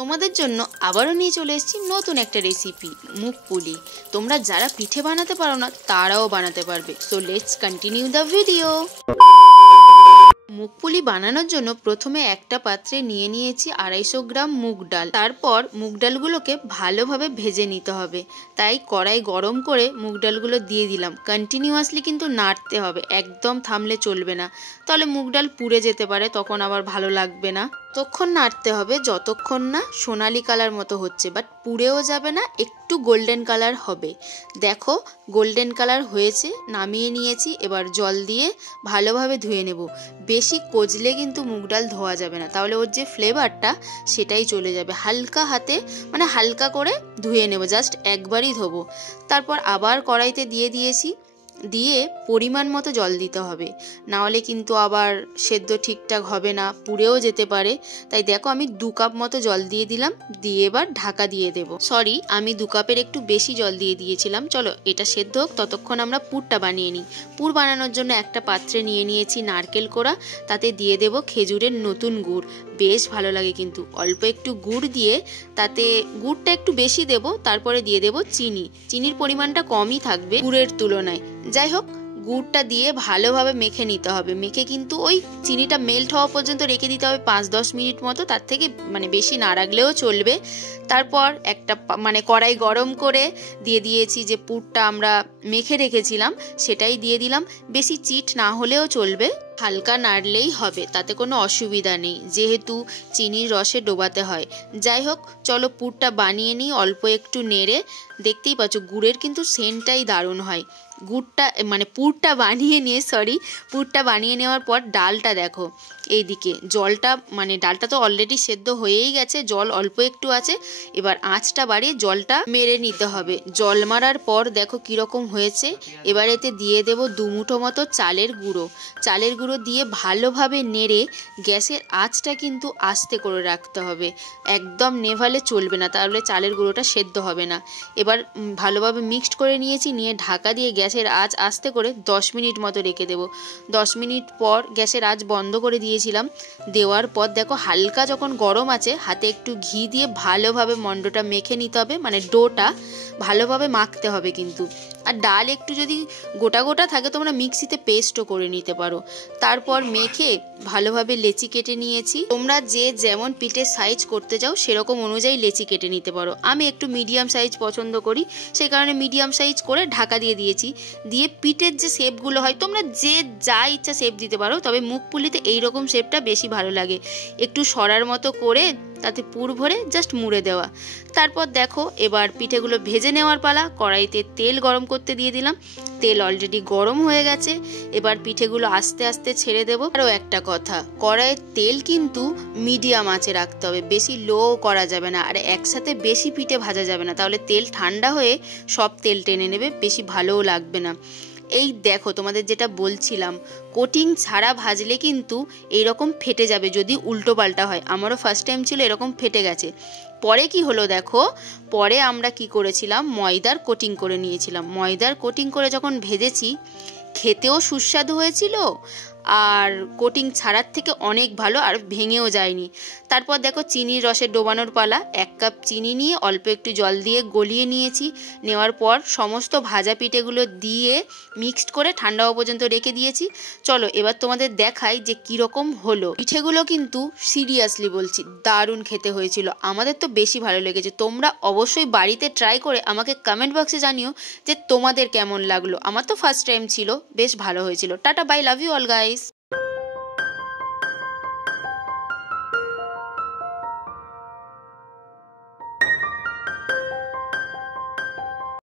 তোমাদের জন্য আবারও নিয়ে চলে এসেছি নতুন একটা রেসিপি, মুগ পুলি। তোমরা যারা পিঠে বানাতে পারো না তারাও বানাতে পারবে। So let's continue the video. মুগ পুলি বানানোর জন্য প্রথমে একটা পাত্রে নিয়ে নিয়েছি 250 গ্রাম মুগ ডাল। তারপর মুগ ডালগুলোকে ভালোভাবে ভেজে নিতে হবে, তাই কড়াই গরম করে মুগ ডালগুলো দিয়ে দিলাম। কন্টিনিউয়াসলি কিন্তু নাড়তে হবে, একদম থামলে চলবে না, তাহলে মুগ ডাল পুড়ে যেতে পারে, তখন আবার ভালো লাগবে না। ততক্ষণ নাড়তে হবে যতক্ষণ না সোনালি কালার মতো হচ্ছে, বাট পুড়েও যাবে না, একটু গোল্ডেন কালার হবে। দেখো গোল্ডেন কালার হয়েছে, নামিয়ে নিয়েছি। এবার জল দিয়ে ভালোভাবে ধুয়ে নেব। বেশি কচলে কিন্তু মুগ ডাল ধোয়া যাবে না, তাহলে ওর যে ফ্লেভারটা সেটাই চলে যাবে। হালকা হাতে মানে হালকা করে ধুয়ে নেব, জাস্ট একবারই ধোবো। তারপর আবার কড়াইতে দিয়ে দিয়েছি, দিয়ে পরিমাণ মতো জল দিতে হবে, না হলে কিন্তু আবার সেদ্ধ ঠিকঠাক হবে না, পুড়েও যেতে পারে। তাই দেখো আমি 2 কাপ মতো জল দিয়ে দিলাম, দিয়ে এবার ঢাকা দিয়ে দেব। সরি, আমি 2 কাপের একটু বেশি জল দিয়ে দিয়েছিলাম। চলো এটা সেদ্ধ হোক, ততক্ষণ আমরা পুরটা বানিয়ে নিই। পুর বানানোর জন্য একটা পাত্রে নিয়ে নিয়েছি নারকেল কোড়া, তাতে দিয়ে দেব খেজুরের নতুন গুড়। বেশ ভালো লাগে কিন্তু। অল্প একটু গুড় দিয়ে, তাতে গুড়টা একটু বেশি দেব, তারপরে দিয়ে দেব চিনি। চিনির পরিমাণটা কমই থাকবে গুড়ের তুলনায়। যাই হোক, গুড়টা দিয়ে ভালোভাবে মেখে নিতে হবে। মেখে কিন্তু ওই চিনিটা মেল্ট হওয়া পর্যন্ত রেখে দিতে হবে 5-10 মিনিট মতো, তার থেকে বেশি না রাখলেও চলবে। তারপর একটা কড়াই গরম করে দিয়ে দিয়েছি যে পুরটা আমরা মেখে রেখেছিলাম, সেটাই দিয়ে দিলাম। বেশি চিট না হলেও চলবে, হালকা নাড়লেই হবে, তাতে কোনো অসুবিধা নেই, যেহেতু চিনির রসে ডোবাতে হয়। যাই হোক, চলো পুরটা বানিয়ে নিই। অল্প একটু নেড়ে, দেখতেই পাচ্ছ গুড়ের কিন্তু সেন্টটাই দারুণ হয়। পুরটা বানিয়ে নেওয়ার পর ডালটা দেখো, এইদিকে জলটা ডালটা তো অলরেডি সেদ্ধ হয়েই গেছে, জল অল্প একটু আছে। এবার আঁচটা বাড়িয়ে জলটা মেরে নিতে হবে। জল মারার পর দেখো কিরকম হয়েছে। এবার এতে দিয়ে দেব 2 মুঠো মতো চালের গুঁড়ো দিয়ে ভালোভাবে নেড়ে গ্যাসের আঁচটা কিন্তু আস্তে করে রাখতে হবে, একদম নেভালে চলবে না, তাহলে চালের গুঁড়োটা সেদ্ধ হবে না। এবার ভালোভাবে মিক্সড করে নিয়েছি, নিয়ে ঢাকা দিয়ে গ্যাসের আঁচ আস্তে করে 10 মিনিট মতো রেখে দেবো। 10 মিনিট পর গ্যাসের আঁচ বন্ধ করে দিয়েছিলাম। দেওয়ার পর দেখো হালকা যখন গরম আছে, হাতে একটু ঘি দিয়ে ভালোভাবে মন্ডটা মেখে নিতে হবে, ডোটা ভালোভাবে মাখতে হবে কিন্তু। আর ডাল একটু যদি গোটা গোটা থাকে তোমরা মিক্সিতে পেস্টও করে নিতে পারো। তারপর মেখে ভালোভাবে লেচি কেটে নিয়েছি। তোমরা যে যেমন পিঠের সাইজ করতে চাও সেরকম অনুযায়ী লেচি কেটে নিতে পারো। আমি একটু মিডিয়াম সাইজ পছন্দ করি, সেই কারণে মিডিয়াম সাইজ করে ঢাকা দিয়ে দিয়েছি। দিয়ে পিঠের যে শেপগুলো হয় তোমরা যে যা ইচ্ছা শেপ দিতে পারো, তবে মুগ পুলিতে এইরকম শেপটা বেশি ভালো লাগে। একটু সরার মতো করে তাতে পুর ভরে জাস্ট মুড়ে দেওয়া। তারপর দেখো এবার পিঠেগুলো ভেজে নেওয়ার পালা। কড়াইতে তেল গরম করতে দিয়ে দিলাম, তেল অলরেডি গরম হয়ে গেছে। এবার পিঠেগুলো আস্তে আস্তে ছেড়ে দেবো। আরও একটা কথা, কড়াইয়ের তেল কিন্তু মিডিয়াম আঁচে রাখতে হবে, বেশি লো করা যাবে না, আর একসাথে বেশি পিঠে ভাজা যাবে না, তাহলে তেল ঠান্ডা হয়ে সব তেল টেনে নেবে, বেশি ভালোও লাগবে না। এই দেখো তোমাদের যেটা বলছিলাম, কোটিং ছাড়া ভাজলে কিন্তু এইরকম ফেটে যাবে যদি উল্টো পাল্টা হয়। আমারও ফার্স্ট টাইম ছিল, এরকম ফেটে গেছে। পরে কি হলো দেখো, পরে আমরা কি করেছিলাম, ময়দার কোটিং করে নিয়েছিলাম। ময়দার কোটিং করে যখন ভেজেছি, খেতেও সুস্বাদু হয়েছিল, আর কোটিং ছাড়ার থেকে অনেক ভালো, আর ভেঙেও যায়নি। তারপর দেখো চিনির রসে ডোবানোর পালা। 1 কাপ চিনি নিয়ে অল্প একটু জল দিয়ে গলিয়ে নিয়েছি। নেওয়ার পর সমস্ত ভাজা পিঠেগুলো দিয়ে মিক্সড করে ঠান্ডা হওয়া পর্যন্ত রেখে দিয়েছি। চলো এবার তোমাদের দেখাই যে কীরকম হলো। পিঠেগুলো কিন্তু সিরিয়াসলি বলছি দারুণ খেতে হয়েছিল, আমাদের তো বেশি ভালো লেগেছে। তোমরা অবশ্যই বাড়িতে ট্রাই করে আমাকে কমেন্ট বক্সে জানিও যে তোমাদের কেমন লাগলো। আমার তো ফার্স্ট টাইম ছিল, বেশ ভালো হয়েছিল। Tata, bye, love you all guys.